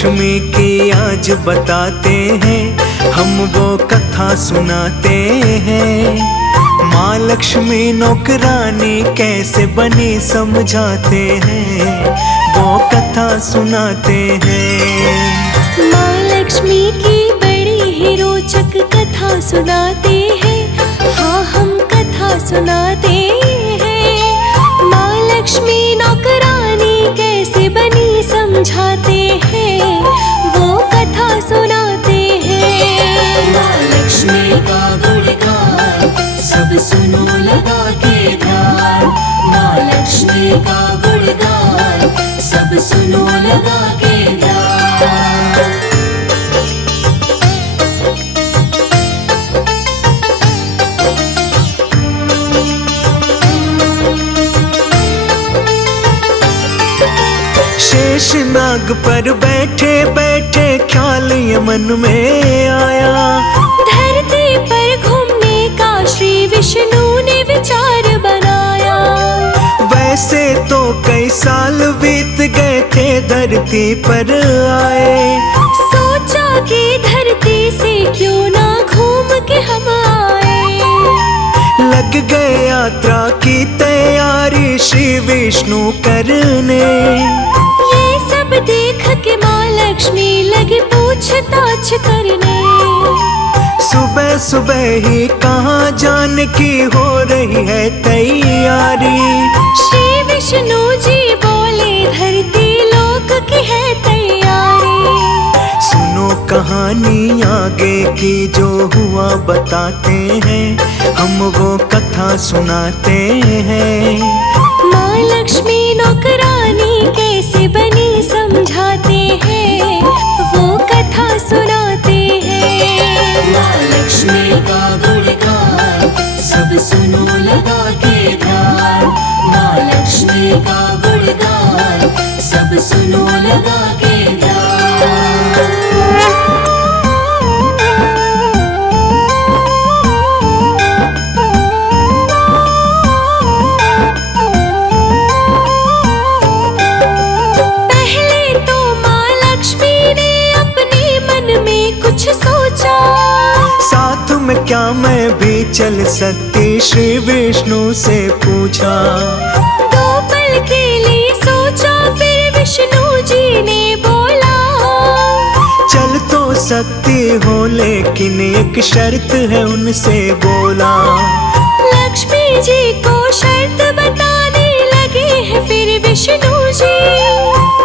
लक्ष्मी की आज बताते हैं, हम वो कथा सुनाते हैं। माँ लक्ष्मी नौकरानी कैसे बनी समझाते हैं, वो कथा सुनाते हैं। माँ लक्ष्मी की बड़ी ही रोचक कथा सुनाते हैं, हाँ हम कथा सुनाते हैं। माँ लक्ष्मी नौकरानी कैसे बनी समझाते हैं, वो कथा सुनाते हैं। माँ लक्ष्मी का गुणगान सब सुनो लगा के ध्यान, माँ लक्ष्मी का गुणगान सब सुनो लगा के ध्यान। शेषनाग पर बैठे बैठे ख्याल ये मन में आया, धरती पर घूमने का श्री विष्णु ने विचार बनाया। वैसे तो कई साल बीत गए थे धरती पर आए, सोचा कि धरती से क्यों ना घूम के हम आए। लग गए यात्रा की तैयारी श्री विष्णु करने। ये सब देख के माँ लक्ष्मी लगी पूछताछ करने। सुबह सुबह ही कहाँ जाने की हो रही है तैयारी। श्री विष्णु जी बोले धरती लोक की है तैयारी। सुनो कहानी आगे की जो हुआ बताते हैं, हम वो कथा सुनाते हैं। माँ लक्ष्मी नौकरानी कैसे बनी समझाते हैं, वो कथा सुनाते हैं। माँ लक्ष्मी का गुणगान सब सुनो लगा के ध्यान, माँ लक्ष्मी का गुणगान सब सुनो लगा के ध्यान। कुछ सोचा साथ में क्या मैं भी चल सकती, श्री विष्णु से पूछा। दो पल के लिए सोचा फिर विष्णु जी ने बोला, चल तो सकती हो लेकिन एक शर्त है उनसे बोला। लक्ष्मी जी को शर्त बताने लगे हैं फिर विष्णु जी।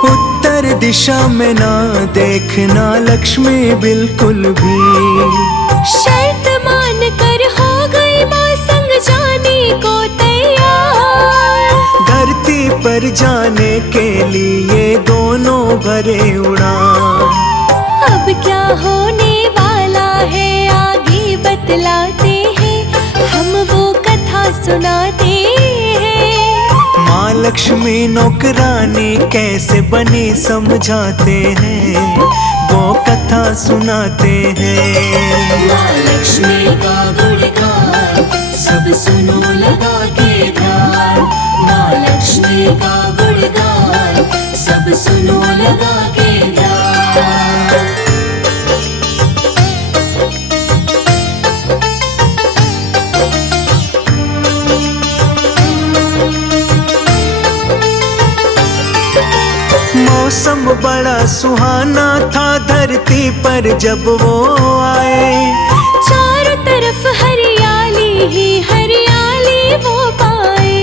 उत्तर दिशा में ना देखना लक्ष्मी बिल्कुल भी, शर्त मान कर हो गई माँ संग जाने को तैयार। धरती पर जाने के लिए दोनों भरे उड़ान। अब क्या होने वाला है आगे बतलाते हैं, हम वो कथा सुनाते हैं। माँ लक्ष्मी नौकरानी कैसे बनी समझाते हैं, वो कथा सुनाते हैं। माँ लक्ष्मी का गुणगान सब सुनो लगा के ध्यान, माँ लक्ष्मी का गुणगान सब सुनो लगा के ध्यान। मौसम बड़ा सुहाना था धरती पर जब वो आए। चारों तरफ हरियाली ही हरियाली वो पाए।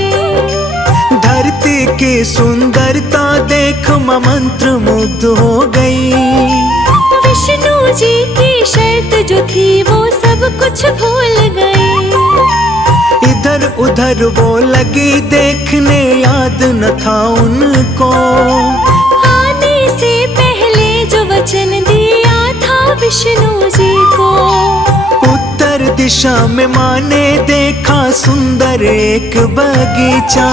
धरती की सुंदरता देख माँ मंत्र मुग्ध हो गई। विष्णु जी की शर्त जो थी वो सब कुछ भूल गई। इधर उधर वो लगी देखने, याद न था उनको आने से पहले जो वचन दिया था विष्णु जी को। उत्तर दिशा में माँ ने देखा सुंदर एक बगीचा।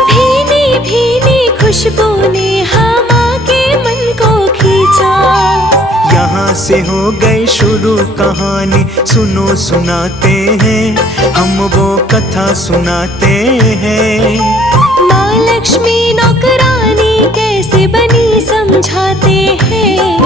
भीनी भीनी खुशबू ने हाँ माँ के मन को खींचा। यहाँ से हो गई शुरू कहानी, सुनो सुनाते हैं, हम वो कथा सुनाते हैं। माँ लक्ष्मी नौकरानी कैसे कैसे बनी समझाते हैं,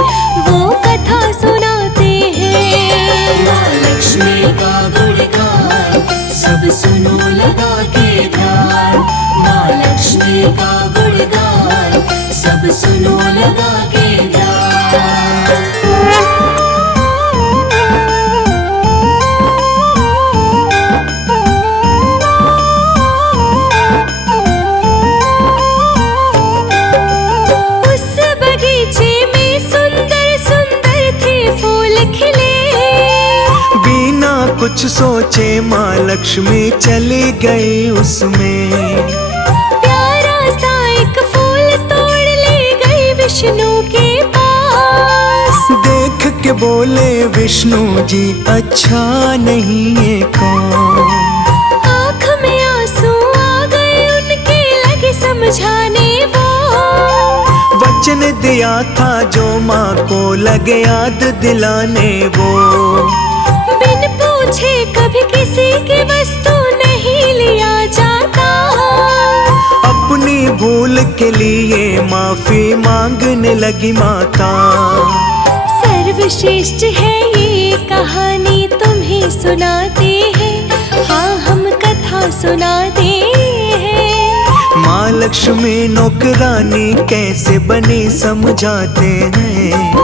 वो कथा सुनाते हैं। माँ लक्ष्मी का गुणगान सब सुनो लगा के ध्यान। माँ लक्ष्मी का गुणगान सब सुनो लगा के ध्यान। उस बगीचे में सुंदर सुंदर थे फूल खिले, बिना कुछ सोचे माँ लक्ष्मी चली गई उसमें। प्यारा सा एक फूल तोड़ ले गई विष्णु के पास। देख के बोले विष्णु जी अच्छा नहीं ये काम। आँख में आंसू आ गए उनके, लगे समझाने वो। वचन दिया था जो माँ को लगे याद दिलाने वो। बिन पूछे कभी किसी की वस्तु नहीं लिया जाता। अपनी भूल के लिए माफी मांगने लगी माता। सर्वश्रेष्ठ है ये कहानी तुम्हें सुनाते हैं, हाँ हम कथा सुनाते हैं। माँ लक्ष्मी नौकरानी कैसे बनी समझाते हैं,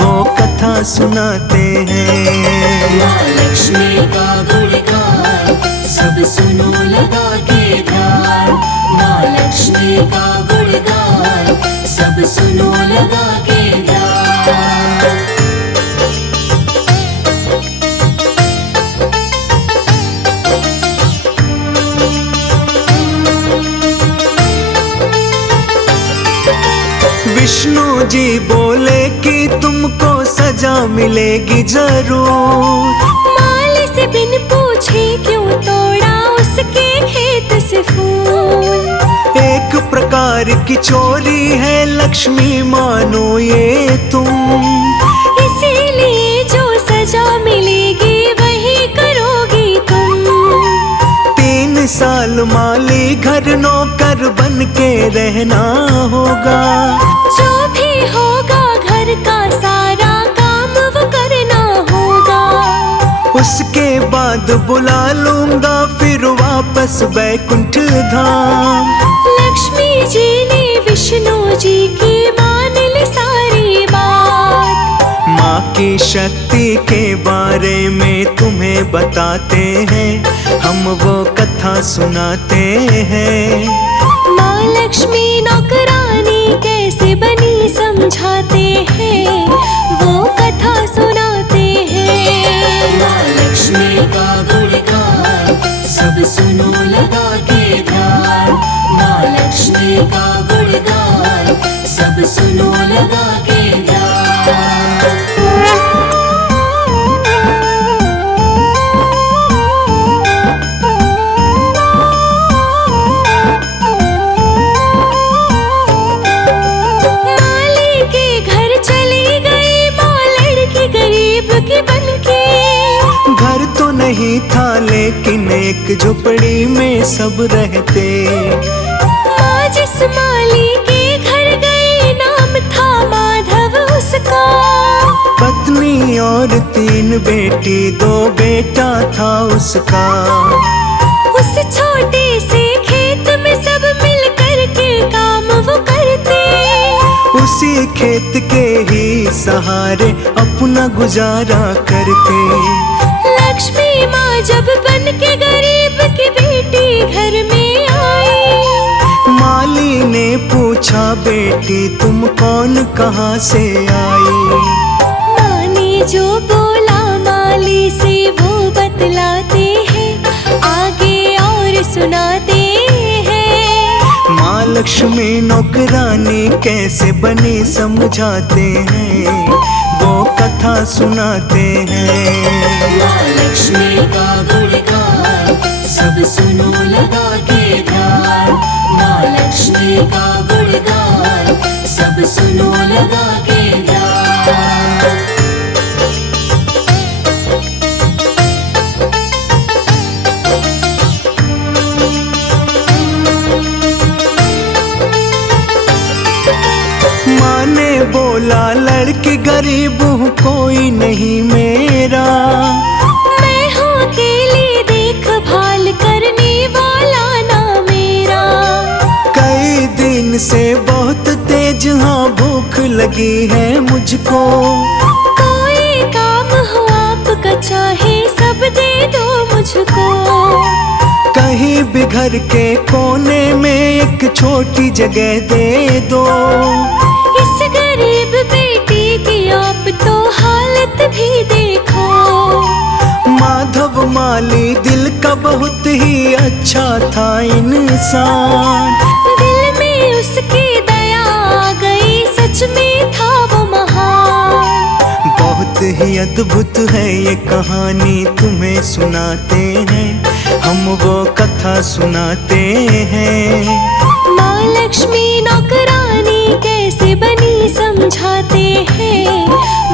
वो कथा सुनाते हैं। माँ लक्ष्मी का गुणगान सब सुनो लगा के ध्यान। माँ लक्ष्मी का गुणगान सब सुनो लगा के ध्यान। विष्णु जी बोले कि तुमको सजा मिलेगी जरूर। माली से बिन पूछे क्यों तोड़ा उसके खेत से फूल। एक प्रकार की चोरी है लक्ष्मी मानो ये तुम। इसीलिए जो सजा मिलेगी वही करोगी तुम। 3 साल माली घर नौकर बन के रहना होगा। जो भी होगा घर का सारा काम वो करना होगा। उसके बाद बुला लूंगा फिर वापस बैकुंठ धाम। लक्ष्मी जी ने विष्णु जी की मान ली सारी बात। माँ की शक्ति के बारे में तुम्हें बताते हैं, हम वो कथा सुनाते हैं। माँ लक्ष्मी नौकरानी कैसे बनी समझाते हैं, वो कथा सुनाते हैं। माँ लक्ष्मी का गुणगान सब सुनो लगा के ध्यान। माँ लक्ष्मी का गुणगान सब सुनो लगा के ध्यान। माली के घर चली गई माँ लड़की गरीब की बनके। घर तो नहीं था लेकिन एक झोपड़ी में सब रहते। माँ जिस माली के घर गई नाम था माधव उसका। पत्नी और 3 बेटी 2 बेटा था उसका। उस छोटे से खेत में सब मिल कर के काम वो करते। उसी खेत के ही सहारे अपना गुजारा करते। लक्ष्मी माँ जब बन के गरीब की बेटी घर में आई। माली ने पूछा बेटी तुम कौन कहाँ से आई। माँ ने जो बोला माली से वो बतलाते हैं, आगे और सुनाते हैं। माँ लक्ष्मी नौकरानी कैसे बनी समझाते हैं, वो कथा सुनाते हैं। माँ लक्ष्मी का गुणगान सब सुनो लगा के ध्यान। माँ लक्ष्मी का गुणगान सब सुनो लगा के ध्यान। घर की गरीब हूँ, कोई नहीं मेरा। मैं हूँ अकेली देखभाल करने वाला ना मेरा। कई दिन से बहुत तेज हाँ भूख लगी है मुझको। कोई काम हो आपका चाहे सब दे दो मुझको। कहीं भी घर के कोने में एक छोटी जगह दे दो। इस गरीब बेटी की आप तो हालत भी देखो। माधव माली दिल का बहुत ही अच्छा था इंसान। दिल में उसकी दया आ गई, सच में था वो महान। बहुत ही अद्भुत है ये कहानी, तुम्हें सुनाते हैं हम, वो कथा सुनाते हैं। माँ लक्ष्मी नौकरानी कैसे बनी समझाते हैं,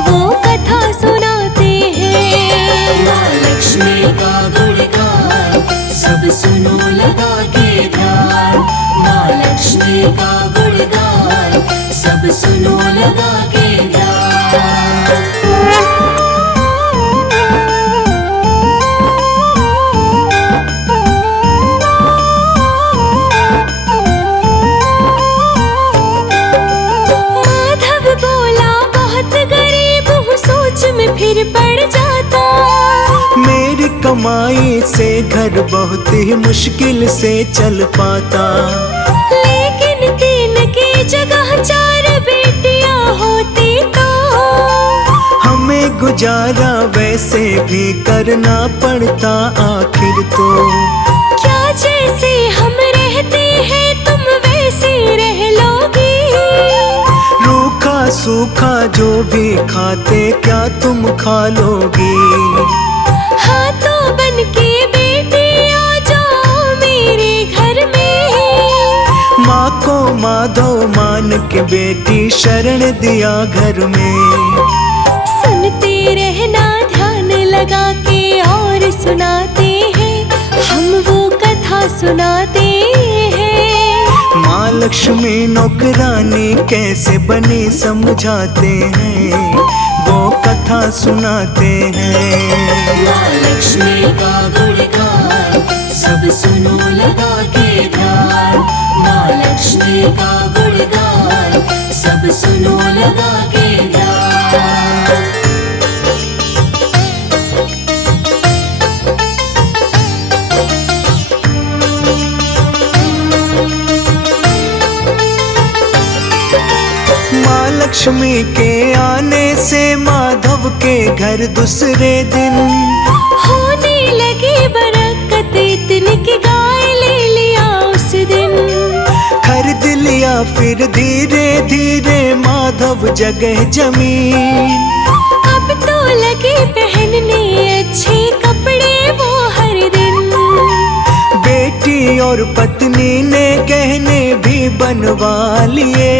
वो कथा सुनाते हैं। माँ लक्ष्मी का गुणगान सब सुनो लगा के ध्यान। माँ लक्ष्मी का गुणगान सब सुनो लगा के ध्यान। माधव बोला बहुत गरीब हूँ, सोच में फिर पड़ जाता। मेरी कमाई से घर बहुत ही मुश्किल से चल पाता। लेकिन तीन की जगह चार बेटियां होती तो हमें गुजारा वैसे भी करना पड़ता आखिर तो। क्या जैसे हम रहते हैं तुम वैसे रह लोगी। रूखा सूखा जो भी खाते क्या तुम खा लोगी। हाथों बन के बेटी आ जाओ मेरे घर में। माँ को माधव मान के बेटी शरण दिया घर में। सुनते रहना ध्यान लगा के और सुनाते हैं, हम वो कथा सुनाते हैं। माँ लक्ष्मी नौकरानी कैसे बनी समझाते हैं, वो कथा सुनाते हैं। माँ लक्ष्मी का गुणगान सब सुनो लगा के ध्यान। माँ लक्ष्मी का गुणगान सब सुनो लगा के ध्यान। माँ लक्ष्मी के आने से माधव के घर दूसरे दिन होने लगी बरकत इतनी कि गाय ले लिया उस दिन। खरीद लिया फिर धीरे धीरे माधव जगह जमीन। अब तो लगे पहनने अच्छे कपड़े वो हर दिन। बेटी और पत्नी ने गहने भी बनवा लिए।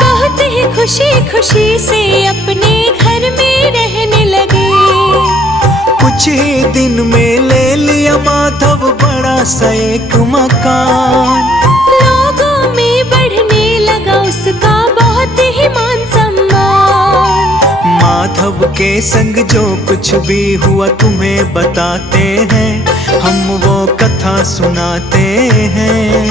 बहुत ही खुशी खुशी से अपने घर में रहने लगे। कुछ ही दिन में ले लिया माधव बड़ा सा एक मकान। लोगों में बढ़ने लगा उसका बहुत ही मान सम्मान। माधव के संग जो कुछ भी हुआ तुम्हें बताते हैं, हम वो कथा सुनाते हैं।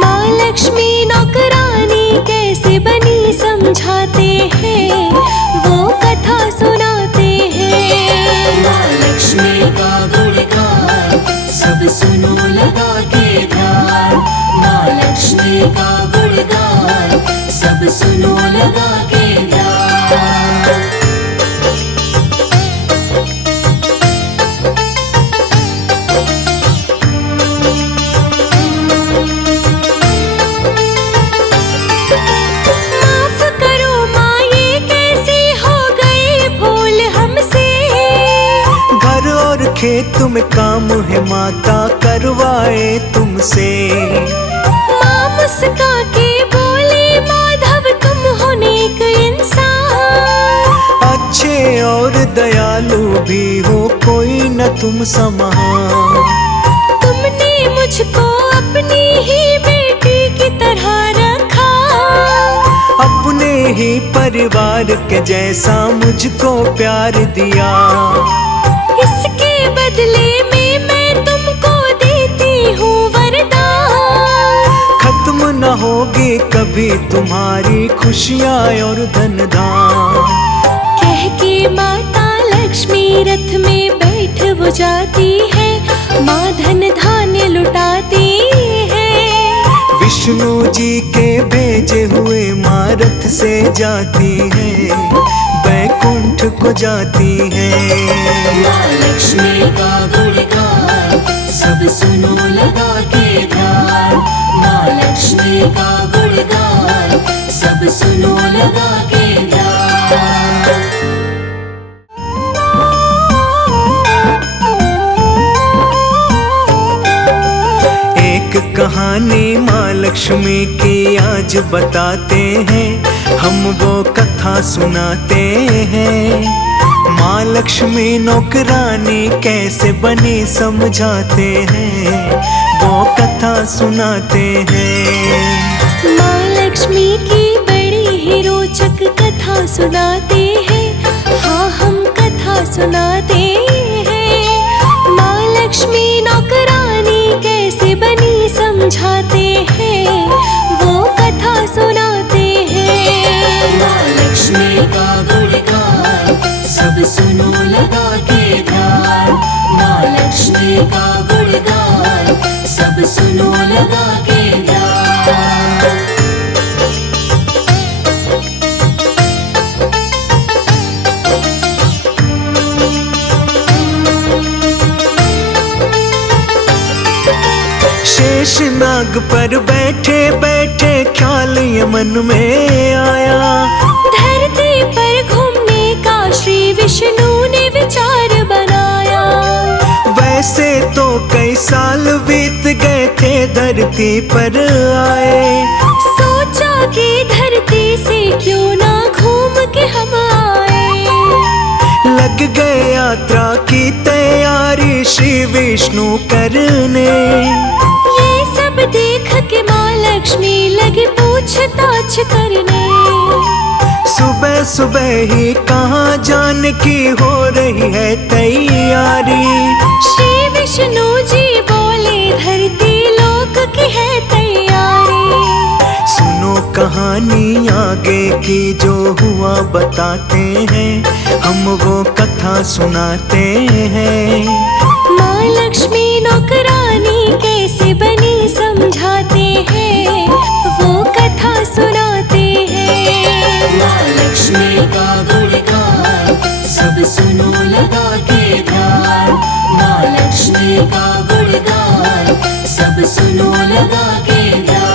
माँ लक्ष्मी नौकरानी कैसे बनी समझाते हैं, वो कथा सुनाते हैं। माँ लक्ष्मी का गुणगान सब सुनो लगा के ध्यान। माँ लक्ष्मी का गुणगान सब सुनो लगा के ध्यान। माफ करो माँ ये कैसे हो गई भूल हमसे। घर और खेत में काम है माता करवाए तुमसे। माँ मुस्का के बोली माधव तुम हो नेक इंसान। अच्छे और दयालु भी हो कोई न तुम समान। तुमने मुझको अपनी ही बेटी की तरह रखा। अपने ही परिवार के जैसा मुझको प्यार दिया। इसके बदले में मैं तुमको देती हूँ वरदान। खत्म न होगी कभी तुम्हारी खुशियाँ और धन धाम। कह के माता लक्ष्मी रथ में बैठ वो जाती है, माँ धन धान्य लुटाती है। विष्णु जी के भेजे हुए माँ रथ से जाती है, बैकुंठ को जाती है। माँ लक्ष्मी का गुणगान सब सुनो लगा के ध्यान। माँ लक्ष्मी का गुणगान सब सुनो लगा के ध्यान। एक कहानी माँ लक्ष्मी की आज बताते हैं, हम वो कथा सुनाते हैं। माँ लक्ष्मी नौकरानी कैसे बनी समझाते हैं, वो कथा सुनाते हैं। माँ लक्ष्मी की बड़ी ही रोचक कथा सुनाते हैं, हाँ हम कथा सुनाते हैं। माँ लक्ष्मी नौकरानी कैसे बनी समझाते हैं, वो कथा सुनाते हैं। माँ लक्ष्मी का गुणगान सब सुनो लगा के ध्यान। माँ लक्ष्मी का गुणगान सब सुनो लगा के ध्यान। शेष नाग पर बैठे बैठे ख्याल ये मन में आया। धरती पर घूमने का श्री विष्णु ने विचार बनाया। वैसे तो कई साल बीत गए थे धरती पर आए। सोचा कि धरती से क्यों ना घूम के हम आए। लग गए यात्रा की तैयारी श्री विष्णु करने। ये सब देख के माँ लक्ष्मी लगी पूछताछ करने। सुबह सुबह ही कहाँ जाने की हो रही है तैयारी। श्री विष्णु जी बोले धरती लोक की है तैयारी। सुनो कहानी आगे की जो हुआ बताते हैं, हम वो कथा सुनाते हैं। माँ लक्ष्मी नौकरानी कैसे बनी समझाते हैं, वो कथा सुनाते हैं। माँ लक्ष्मी का गुणगान सब सुनो लगा के ध्यान। माँ लक्ष्मी का गुणगान सब सुनो लगा के ध्यान।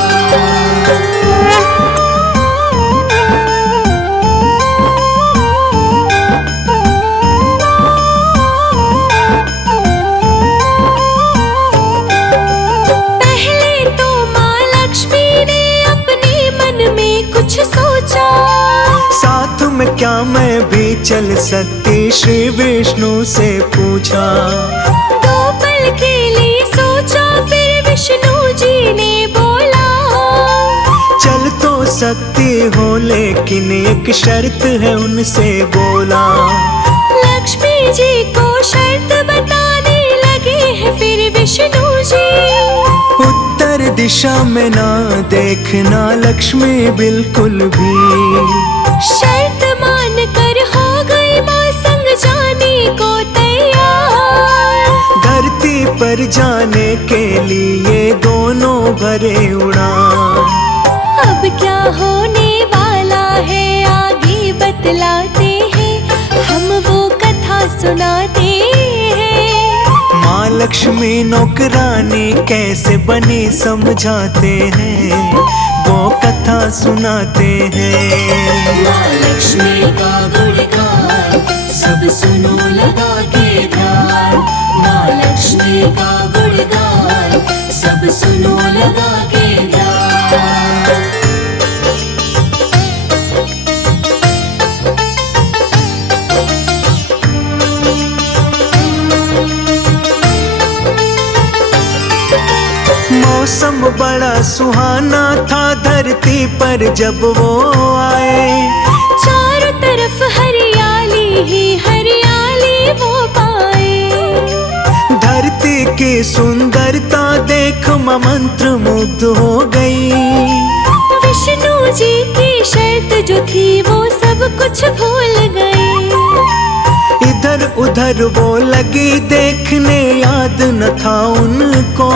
साथ में क्या मैं भी चल सकती, श्री विष्णु से पूछा। दो पल के लिए सोचा फिर विष्णु जी ने बोला। चल तो सकती हो लेकिन एक शर्त है उनसे बोला। लक्ष्मी जी को शर्त बताने लगे हैं फिर विष्णु जी। उत्तर दिशा में ना देखना लक्ष्मी बिल्कुल भी। शर्त मान कर हो गई माँ संग जाने को तैयार। धरती पर जाने के लिए दोनों भरे उड़ान। अब क्या होने वाला है आगे बतलाते हैं, हम वो कथा सुनाते हैं। माँ लक्ष्मी नौकरानी कैसे बनी समझाते हैं, वो कथा सुनाते हैं। माँ लक्ष्मी का गुणगान सब सुनो लगा के ध्यान। माँ लक्ष्मी का गुणगान सब सुनो लगा के ध्यान। मौसम बड़ा सुहाना था धरती पर जब वो आए। चारों तरफ हरियाली ही हरियाली वो पाए। धरती की सुंदरता देख मैं मंत्र मुग्ध हो गई। विष्णु जी की शर्त जो थी वो सब कुछ भूल गए। इधर उधर वो लगी देखने, याद न था उनको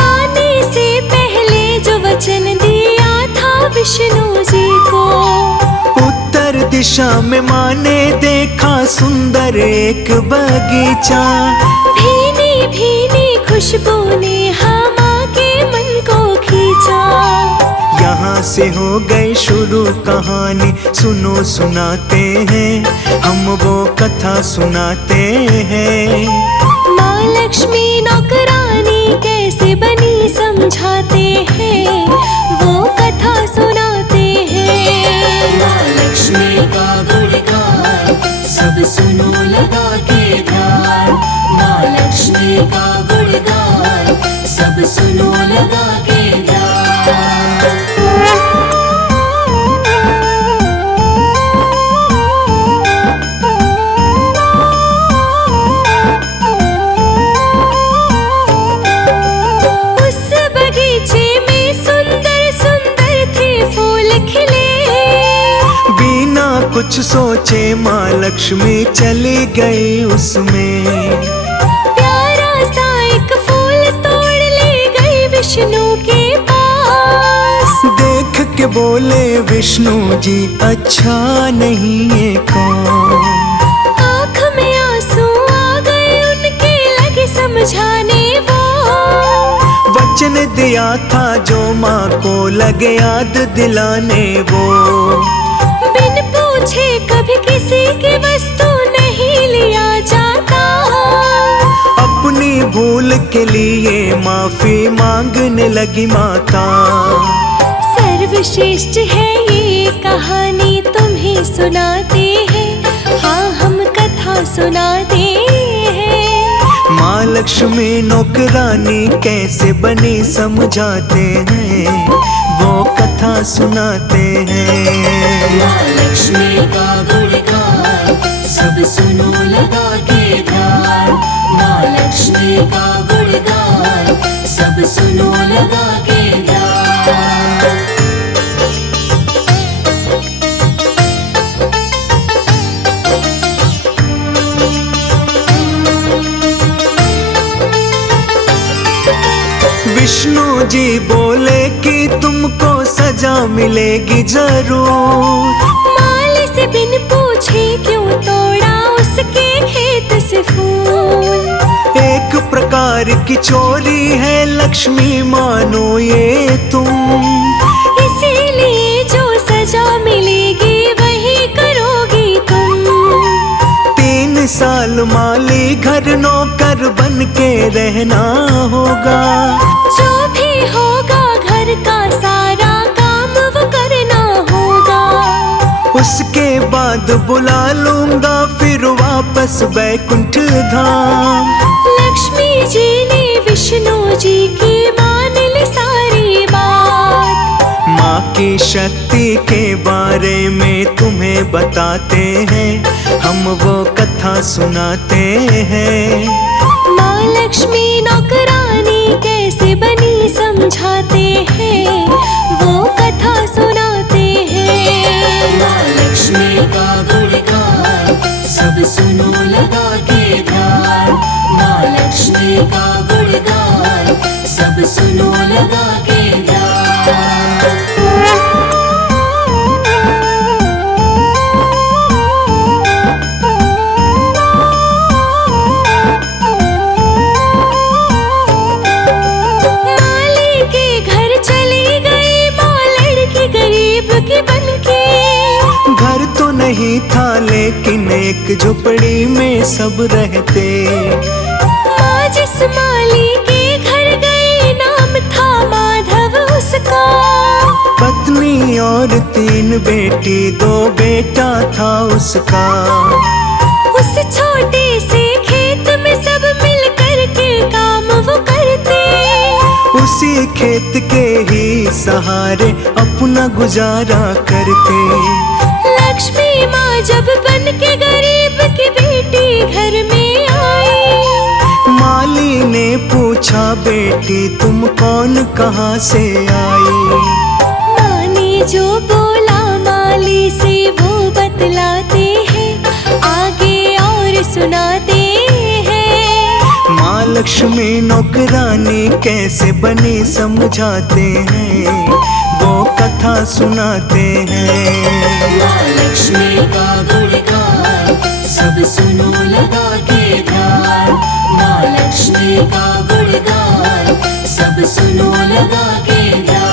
आने से पहले जो वचन दिया था विष्णु जी को। उत्तर दिशा में माँ ने देखा सुंदर एक बगीचा। भीनी भीनी खुशबू ने माँ के मन को खींचा। यहाँ से हो गई शुरू कहानी, सुनो सुनाते हैं हम वो कथा सुनाते हैं। माँ लक्ष्मी नौकरानी कैसे बनी समझाते हैं, वो कथा सुनाते हैं। माँ लक्ष्मी का गुणगान सब सुनो लगा के ध्यान। माँ लक्ष्मी का गुणगान सब सुनो लगा के ध्यान। कुछ सोचे माँ लक्ष्मी चली गई उसमें। प्यारा सा एक फूल तोड़ ले गई विष्णु के पास। देख के बोले विष्णु जी अच्छा नहीं ये कौन। आँख में आंसू आ गए उनके, लगे समझाने वो। वचन दिया था जो माँ को लगे याद दिलाने वो। बिन पूछे कभी किसी की वस्तु नहीं लिया जाता। अपनी भूल के लिए माफी मांगने लगी माता। सर्वश्रेष्ठ है ये कहानी तुम्हें सुनाते हैं, हाँ हम कथा सुनाते हैं। माँ लक्ष्मी नौकरानी कैसे बनी समझाते हैं, वो कथा सुनाते हैं। माँ लक्ष्मी का गुणगान सब सुनो लगा के ध्यान। माँ लक्ष्मी का गुणगान सब सुनो लगा के ध्यान। विष्णु जी बोले कि तुमको सजा मिलेगी जरूर। माली से बिन पूछे क्यों तोड़ा उसके खेत से फूल। एक प्रकार की चोरी है लक्ष्मी मानो ये तुम। इसीलिए जो सजा मिलेगी वही करोगी तुम। 3 साल माली घर नौकर बन के रहना होगा। जो भी होगा घर का सारा काम वो करना होगा। उसके बाद बुला लूंगा फिर वापस बैकुंठ धाम। लक्ष्मी जी ने विष्णु जी की मान ली सारी बात। माँ की शक्ति के बारे में तुम्हें बताते हैं हम वो कथा सुनाते हैं। माँ लक्ष्मी नौकरानी कैसे बनी समझाते हैं, वो कथा सुनाते हैं। माँ लक्ष्मी का गुणगान सब सुनो लगा के ध्यान। माँ लक्ष्मी का गुणगान सब सुनो लगा के ध्यान। घर तो नहीं था लेकिन एक झोपड़ी में सब रहते। माँ जिस माली के घर गए नाम था माधव उसका। पत्नी और 3 बेटी 2 बेटा था उसका। उस छोटे से खेत में सब मिल कर के काम वो करते। उसी खेत के ही सहारे अपना गुजारा करते। लक्ष्मी माँ जब बन के गरीब की बेटी घर में आई, माली ने पूछा बेटी तुम कौन कहाँ से आई। माँ ने जो बोला माली से वो बतलाते हैं, आगे और सुनाते हैं। माँ लक्ष्मी नौकरानी कैसे बनी समझाते हैं, वो कथा सुनाते हैं। माँ लक्ष्मी का गुणगान सब सुनो लगा के ध्यान। माँ लक्ष्मी का गुणगान सब सुनो लगा के ध्यान।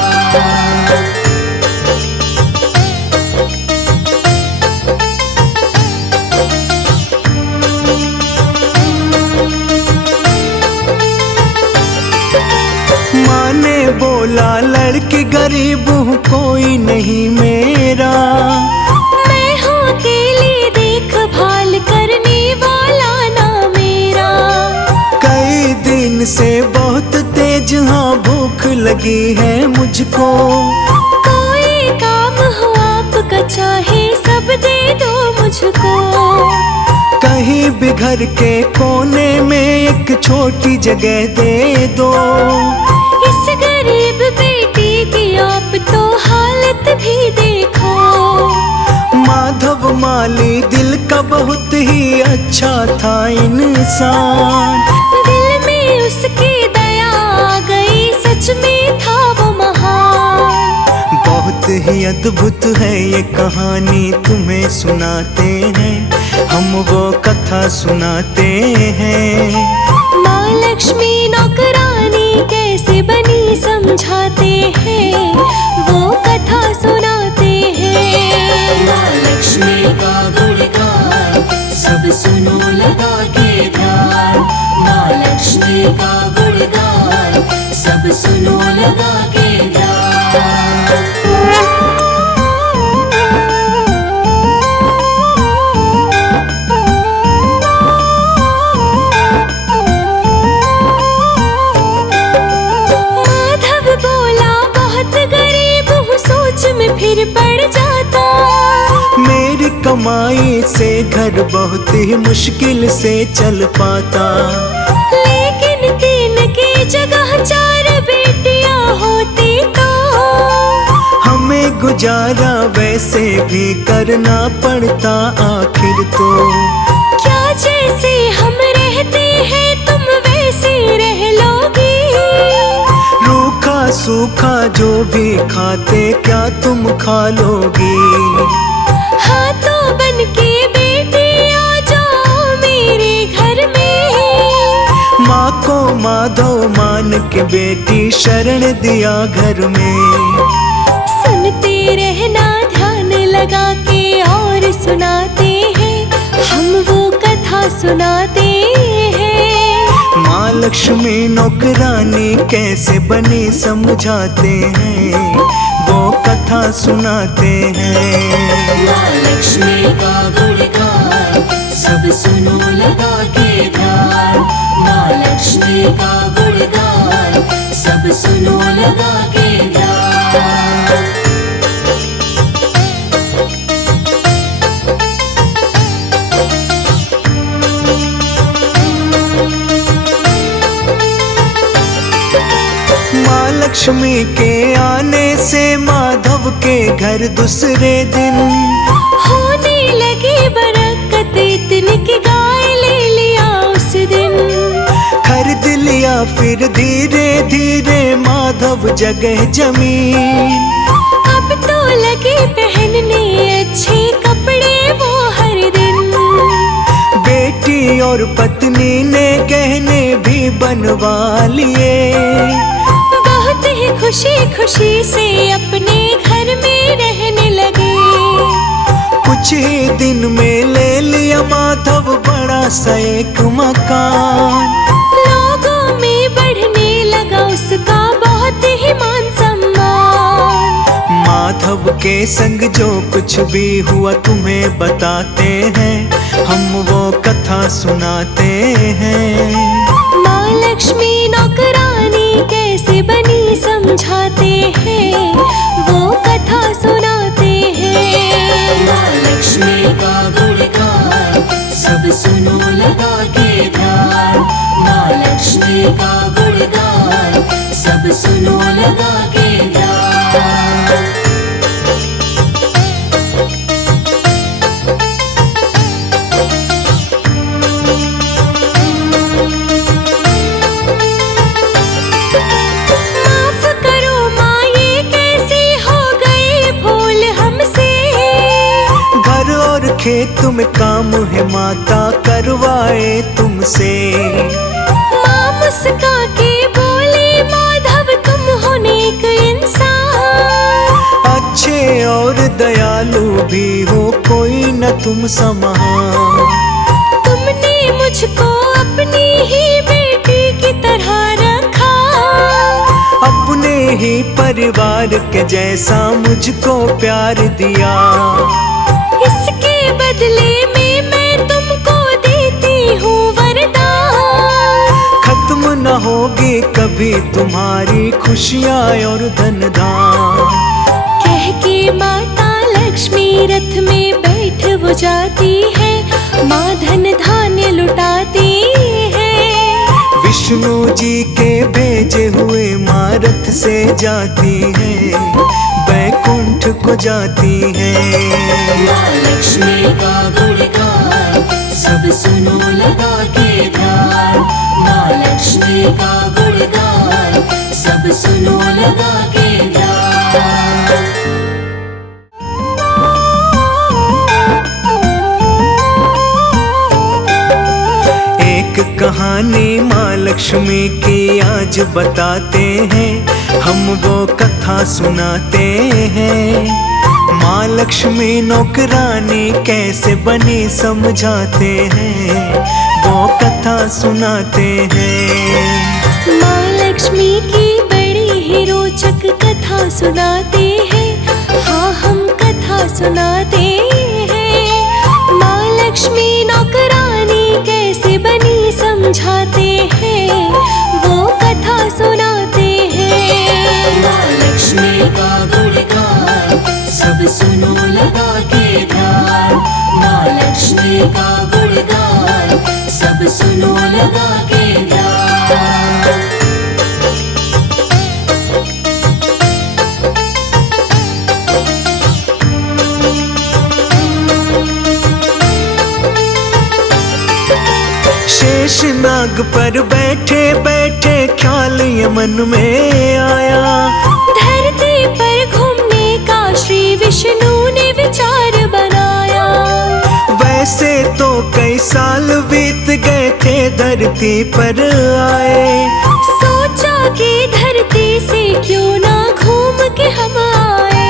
माँ ने बोला लड़की गरीब हूँ कोई नहीं मेरा, मैं हूँ अकेली देखभाल करने वाला ना मेरा। कई दिन से बहुत तेज हाँ भूख लगी है मुझको। कोई काम हो आपका चाहे सब दे दो मुझको। कहीं भी घर के कोने में एक छोटी जगह दे दो। इस गरीब बेटी की आप तो हालत भी देखो। माधव माली दिल का बहुत ही अच्छा था इंसान, दिल में उसकी दया आ गई, सच में था वो महान। बहुत ही अद्भुत है ये कहानी तुम्हें सुनाते हैं, हम वो कथा सुनाते हैं। माँ लक्ष्मी नौकरानी कैसे बनी समझाते हैं, वो कथा सुनाते हैं। माँ लक्ष्मी का गुणगान सब सुनो लगा के ध्यान। माँ लक्ष्मी का गुणगान सब सुनो लगा के ध्यान। माधव बोला बहुत गरीब हूँ, सोच में फिर पड़ जाता। मेरी कमाई से घर बहुत ही मुश्किल से चल पाता। लेकिन तीन की जगह चार बेटियां होती तो हमें गुजारा वैसे भी करना पड़ता आखिर तो। क्या जैसे हम रहते हैं तुम वैसे रह लोगी। रूखा सूखा जो भी खाते क्या तुम खा लोगी। हाँ तो बन के बेटी आ जाओ मेरे घर में। माँ को माधव मान के बेटी शरण दिया घर में। सुनते रहना ध्यान लगा के और सुनाते हैं, हम वो कथा सुनाते हैं। माँ लक्ष्मी नौकरानी कैसे बनी समझाते हैं, वो कथा सुनाते हैं। माँ लक्ष्मी का गुणगान सब सुनो लगा के ध्यान। माँ लक्ष्मी का गुणगान सब सुनो लगा के ध्यान। माँ लक्ष्मी के आने से माधव के घर दूसरे दिन होने लगी बरकत इतनी कि गाय ले लिया उस दिन। खरीद लिया फिर धीरे धीरे माधव जगह जमीन। अब तो लगे पहनने अच्छे कपड़े वो हर दिन। बेटी और पत्नी ने गहने भी बनवा लिए। बहुत ही खुशी खुशी से अपने घर में रहने लगे। कुछ ही दिन में ले लिया माधव बड़ा सा एक मकान। लोगों में बढ़ने लगा उसका बहुत ही मान सम्मान। माधव के संग जो कुछ भी हुआ तुम्हें बताते हैं, हम वो कथा सुनाते हैं। माँ लक्ष्मी नौकरानी कैसे बनी समझाते हैं, वो कथा सुनाते हैं। माँ लक्ष्मी का गुणगान सब सुनो लगा के ध्यान। माँ लक्ष्मी का गुणगान सब सुनो लगा के ध्यान। माफ करो माँ, ये कैसे हो गई भूल हमसे। घर और खेत में काम है माता करवाए तुमसे। माँ मुस्का के बोली माधव तुम हो नेक इंसान। अच्छे और दयालु भी हो कोई न तुम समान। तुमने मुझको अपनी ही बेटी की तरह रखा। अपने ही परिवार के जैसा मुझको प्यार दिया। इसके बदले में मैं तुमको देती हूँ वरदान। खत्म न होगी कभी तुम्हारी खुशियाँ और धन धाम। कह के माता लक्ष्मी रथ में बैठ वो जाती है, माँ धन धान्य लुटाती है। विष्णु जी के भेजे हुए माँ रथ से जाती है, बैकुंठ को जाती है। माँ लक्ष्मी का गुणगान सब सुनो लगा के ध्यान। माँ लक्ष्मी का गुणगान सब सुनो लगा के ध्यान। एक कहानी माँ लक्ष्मी की आज बताते हैं, हम वो कथा सुनाते हैं। माँ लक्ष्मी नौकरानी कैसे बनी समझाते हैं, वो कथा सुनाते हैं। माँ लक्ष्मी की बड़ी ही रोचक कथा सुनाते हैं, हाँ हम कथा सुनाते हैं। माँ लक्ष्मी नौकरानी कैसे बनी समझाते हैं, वो कथा सुनाते हैं। माँ लक्ष्मी का गुणगान सब सुनो लगा के ध्यान। माँ लक्ष्मी का गुणगान सब सुनो लगा के ध्यान। शेष नाग पर बैठे बैठे ख्याल ये मन में आया। धरती पर घूमने का श्री विष्णु ने विचार बनाया। वैसे तो कई साल बीत गए थे धरती पर आए। सोचा कि धरती से क्यों ना घूम के हम आए।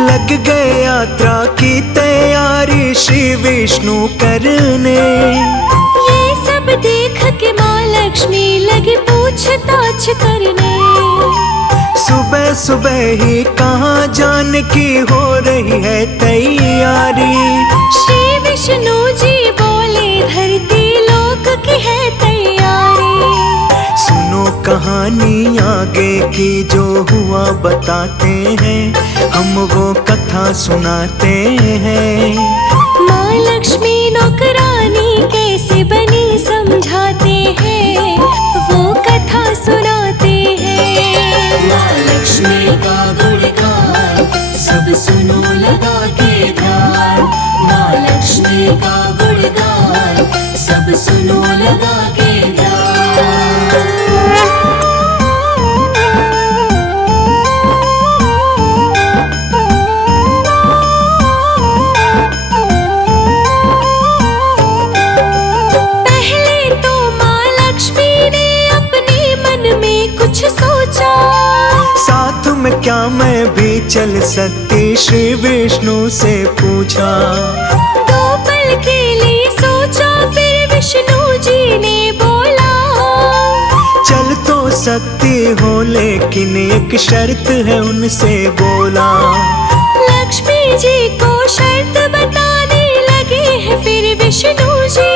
लग गए यात्रा की तैयारी श्री विष्णु करने। ये सब देख के माँ लक्ष्मी लगी पूछताछ करने। सुबह सुबह ही कहाँ जाने की हो रही है तैयारी। श्री विष्णु जी बोले धरती लोक की है तैयारी। सुनो कहानी आगे की जो हुआ बताते हैं, हम वो कथा सुनाते हैं। माँ लक्ष्मी नौकरानी कैसे बनी समझाते हैं, वो कथा सुनाते हैं। माँ लक्ष्मी का गुणगान सब सुनो लगा के ध्यान। माँ लक्ष्मी का गुणगान सब सुनो लगा के ध्यान। पहले तो माँ लक्ष्मी ने अपने मन में कुछ सोचा। साथ में क्या मैं भी चल सकती, श्री विष्णु से पूछा। दो पल के लिए सोचा, फिर विष्णु जी ने बोला। चल तो सकती हो लेकिन एक शर्त है उनसे बोला। लक्ष्मी जी को शर्त बताने लगे हैं फिर विष्णु जी।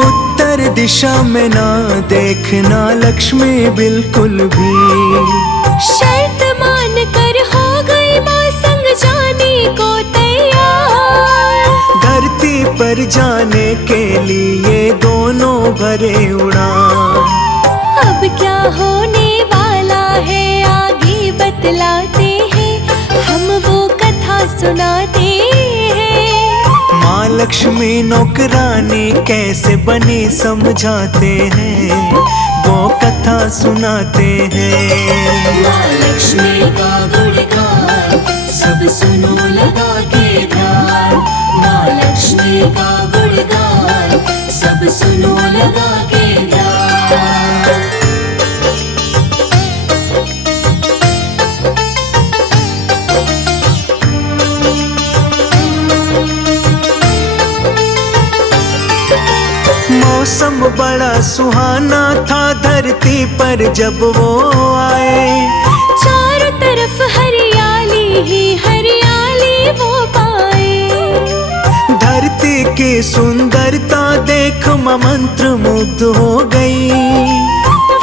उत्तर दिशा में ना देखना लक्ष्मी बिल्कुल भी। शर्त मान कर हो गई माँ संग जाने को तैयार। धरती पर जाने के लिए दोनों भरे उड़ान। अब क्या होने वाला है आगे बतलाते हैं, हम वो कथा सुनाते हैं। माँ लक्ष्मी नौकरानी कैसे बनी समझाते हैं, वो कथा सुनाते हैं। माँ लक्ष्मी का गुणगान सब सुनो लगा के ध्यान। माँ लक्ष्मी का गुणगान सब सुनो लगा के ध्यान। मौसम बड़ा सुहाना था धरती पर जब वो आए। चारों तरफ हरियाली ही हरियाली वो पाए। धरती की सुंदरता देख माँ मंत्र मुग्ध हो गई।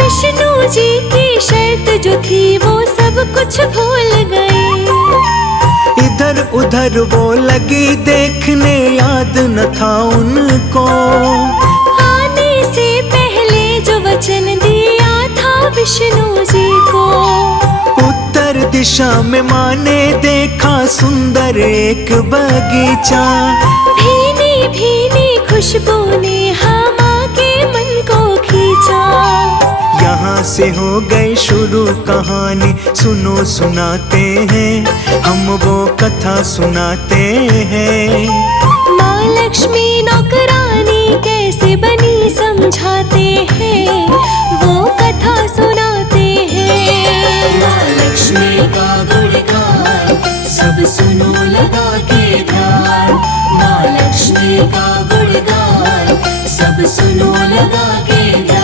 विष्णु जी की शर्त जो थी वो सब कुछ भूल गई। इधर उधर वो लगी देखने, याद न था उनको आने से पहले जो वचन दिया था विष्णु जी को। उत्तर दिशा में माँ ने देखा सुंदर एक बगीचा। भीनी भीनी खुशबू ने माँ के मन को खींचा। यहाँ से हो गई शुरू कहानी, सुनो सुनाते हैं, हम वो कथा सुनाते हैं। माँ लक्ष्मी नौकरानी कैसे बनी समझाते हैं, वो कथा सुनाते हैं। माँ लक्ष्मी का गुणगान सब सुनो लगा के ध्यान। माँ लक्ष्मी का गुणगान सब सुनो लगा के ध्यान।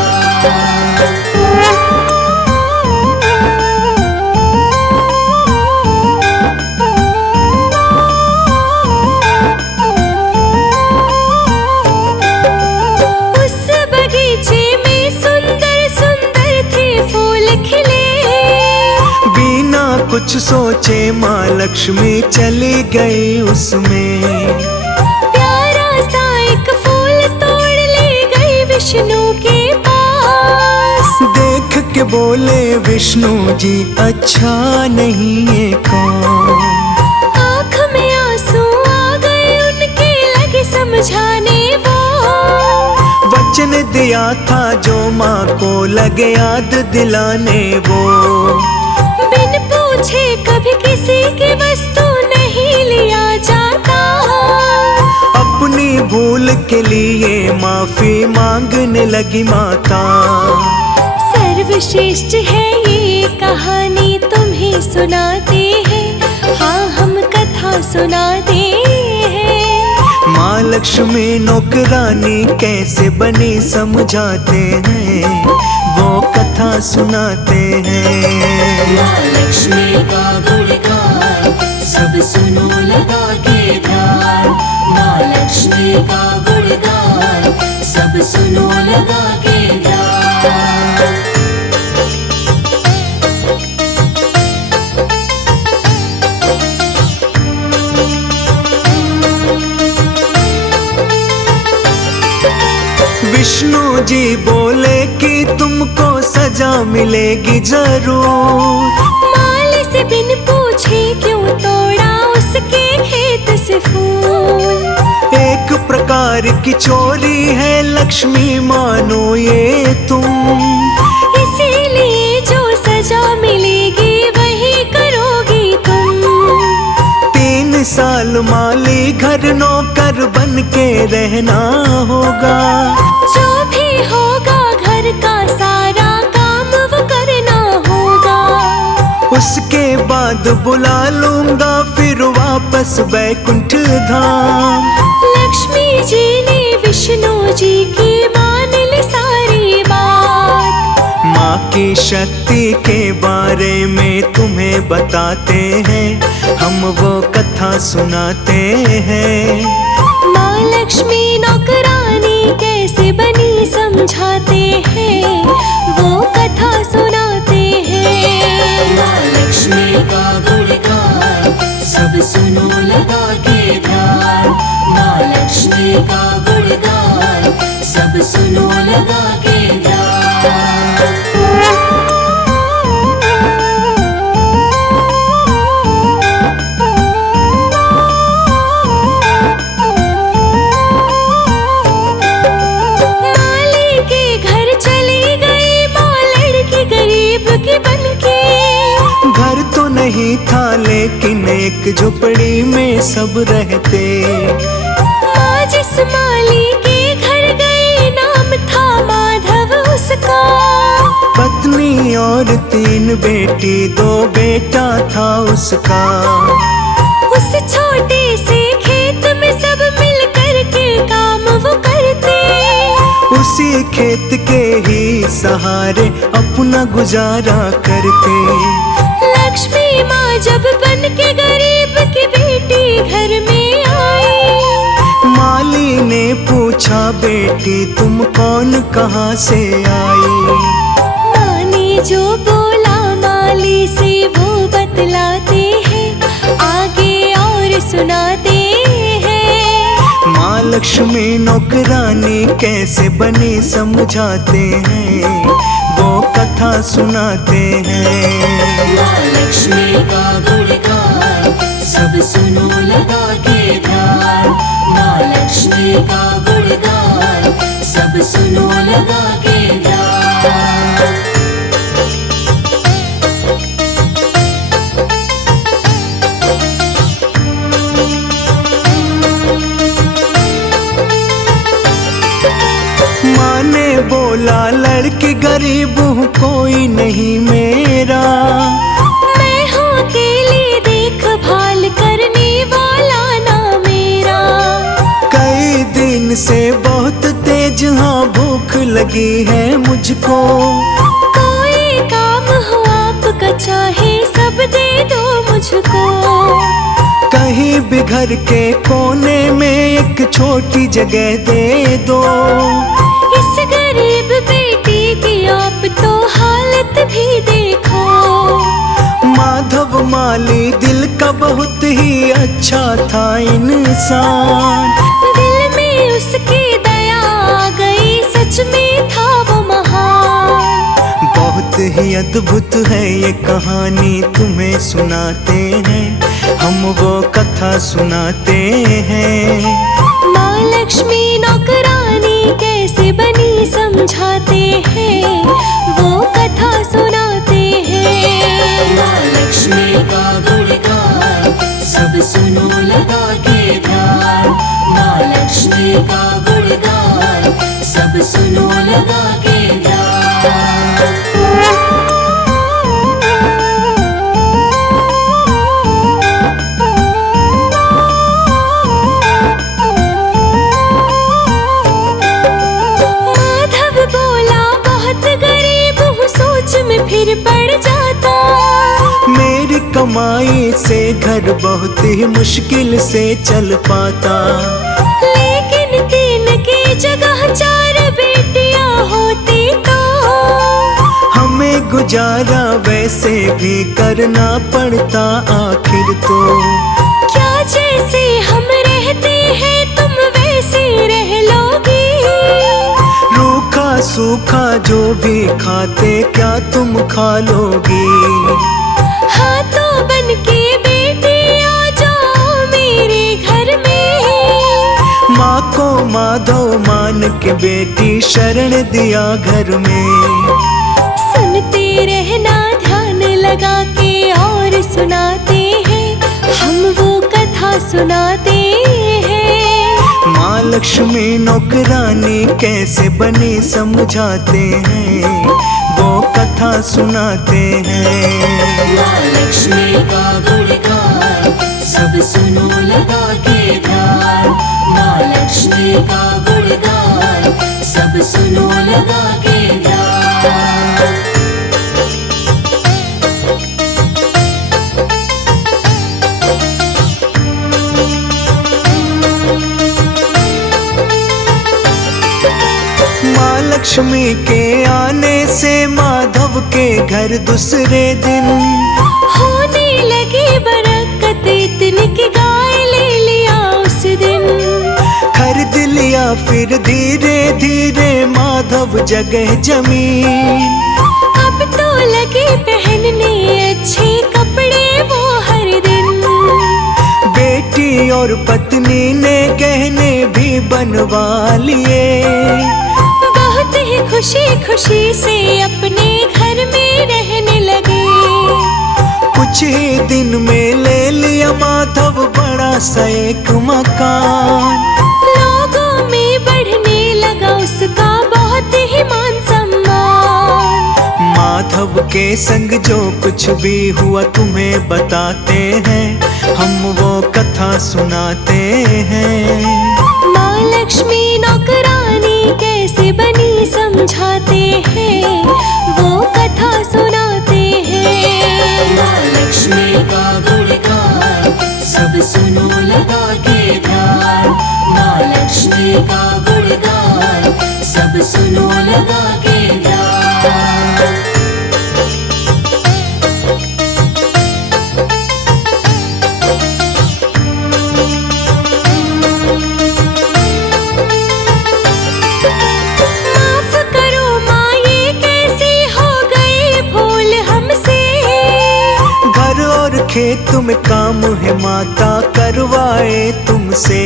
कुछ सोचे माँ लक्ष्मी चली गई उसमें। प्यारा सा एक फूल तोड़ ले गई विष्णु के पास। देख के बोले विष्णु जी अच्छा नहीं ये कौन। आँख में आंसू आ गए उनके, लगे समझाने वो। वचन दिया था जो माँ को लगे याद दिलाने वो। बिन पूछे कभी किसी की वस्तु नहीं लिया जाता। अपनी भूल के लिए माफी मांगने लगी माता। सर्वश्रेष्ठ है ये कहानी तुम्हें सुनाते हैं, हाँ हम कथा सुनाते हैं। माँ लक्ष्मी नौकरानी कैसे बनी समझाते हैं, वो कथा सुनाते हैं। माँ लक्ष्मी का गुणगान सब सुनो लगा के ध्यान। माँ लक्ष्मी का गुणगान सब सुनो लगा के ध्यान। विष्णु जी बोले कि तुमको सजा मिलेगी जरूर। माली से बिन पूछे क्यों तोड़ा उसके खेत से फूल। एक प्रकार की चोरी है लक्ष्मी मानो ये तुम। इसीलिए जो सजा मिलेगी वही करोगी तुम। 3 साल माली घर नौकर बन के रहना होगा। जो भी होगा घर का सारा काम वो करना होगा। उसके बाद बुला लूंगा फिर वापस बैकुंठ धाम। लक्ष्मी जी ने विष्णु जी की मान ली सारी बात। माँ की शक्ति के बारे में तुम्हें बताते हैं, हम वो कथा सुनाते हैं। माँ लक्ष्मी नौकरानी कैसे बनी समझाते हैं, वो कथा सुनाते हैं। का गुणगान सब सुनो लगा के ध्यान। माली के घर चली गई माँ लड़की गरीब की बनके। घर तो नहीं था लेकिन एक झोपड़ी में सब रहते। माँ जिस माली के घर गई नाम था माधव उसका। पत्नी और 3 बेटी 2 बेटा था उसका। उस छोटे से खेत में सब मिल कर के काम वो करते। उसी खेत के ही सहारे अपना गुजारा करते। लक्ष्मी माँ जब बन के गरीब की बेटी घर में आई। माली ने पूछा बेटी तुम कौन कहाँ से आई। माँ ने जो बोला माली से वो बतलाते हैं आगे और सुनाते हैं। माँ लक्ष्मी नौकरानी कैसे बनी समझाते हैं वो कथा सुनाते हैं। माँ लक्ष्मी का गुणगान सब सुनो लगा के ध्यान। माँ लक्ष्मी का गुणगान सब सुनो लगा के ध्यान। माँ ने बोला लड़की गरीब हूँ कोई नहीं मेरा। मैं हूँ अकेली देखभाल करने वाला ना मेरा। कई दिन से बहुत तेज हाँ भूख लगी है मुझको। कोई काम हो आपका चाहे सब दे दो मुझको। कहीं भी घर के कोने में एक छोटी जगह दे दो। इस गरीब बेटी की आप तो हालत भी देखो। माधव माली दिल का बहुत ही अच्छा था इंसान। दिल में उसकी दया आ गई सच में था वो महान। बहुत ही अद्भुत है ये कहानी तुम्हें सुनाते हैं हम वो कथा सुनाते हैं। माँ लक्ष्मी नौकरानी कैसे बनी समझाते हैं वो कथा सुनाते हैं। माँ लक्ष्मी का गुणगान सब सुनो लगा के ध्यान। माँ लक्ष्मी का गुणगान सब सुनो लगा के ध्यान। माधव बोला बहुत गरीब हूँ सोच में फिर पड़ जाता। मेरी कमाई से घर बहुत ही मुश्किल से चल पाता। लेकिन 3 की जगह 4 बेटियां होती तो हमें गुजारा वैसे भी करना पड़ता आखिर तो। क्या जैसे हम रहते हैं तुम वैसे रह लोगी। रूखा सूखा जो भी खाते क्या तुम खा लोगी। हाँ तो बन के बेटी आ जाओ मेरे घर में। माँ को माधव मान के बेटी शरण दिया घर में। सुनते रहना ध्यान लगा के और सुनाते हैं हम वो कथा सुनाते हैं। माँ लक्ष्मी नौकरानी कैसे बनी समझाते हैं वो कथा सुनाते हैं। माँ लक्ष्मी का गुणगान सब सुनो लगा के ध्यान। माँ लक्ष्मी का गुणगान सब सुनो लगा के ध्यान। माँ लक्ष्मी के आने से माधव के घर दूसरे दिन होने लगी बरकत इतनी कि गाय ले लिया उस दिन। खरीद फिर धीरे धीरे माधव जगह जमीन। अब तो लगे पहनने अच्छे कपड़े वो हर दिन। बेटी और पत्नी ने गहने भी बनवा लिए। बहुत ही खुशी खुशी से अपने घर में रहने लगे। कुछ ही दिन में ले लिया माधव बड़ा सा एक मकान। लोगों में बढ़ने लगा उसका बहुत ही मान सम्मान। माधव के संग जो कुछ भी हुआ तुम्हें बताते हैं, हम वो कथा सुनाते हैं। माँ लक्ष्मी नौकरानी कैसे बनी समझाते हैं, वो कथा सुनाते हैं। माँ लक्ष्मी का गुणगान सब सुनो लगा के ध्यान। माँ लक्ष्मी का गुणगान सब सुनो लगा के ध्यान। माफ करो माँ ये कैसे हो गए भूल हमसे। घर और खेत में काम है माता करवाए तुमसे।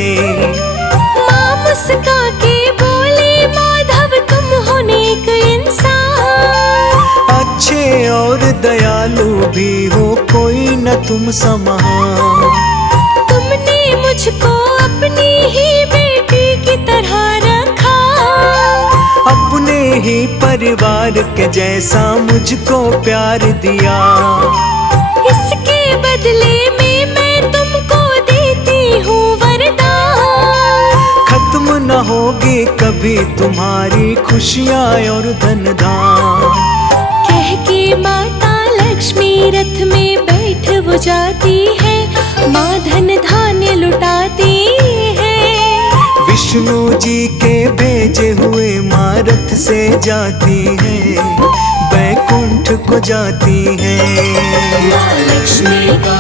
माँ मुस्का के बोली माधव तुम हो नेक इंसान। अच्छे और दयालु भी हो कोई न तुम समान। तुमने मुझको अपनी ही बेटी की तरह रखा। अपने ही परिवार के जैसा मुझको प्यार दिया। इसके बदले में मैं तुमको देती हूँ वरदान। खत्म न होगी कभी तुम्हारी खुशियाँ और धन धान। कह के माता लक्ष्मी रथ में बैठ वो जाती है। माँ धन धान्य लुटाती है। विष्णु जी के भेजे हुए माँ रथ से जाती है, बैकुंठ को जाती है। माँ लक्ष्मी का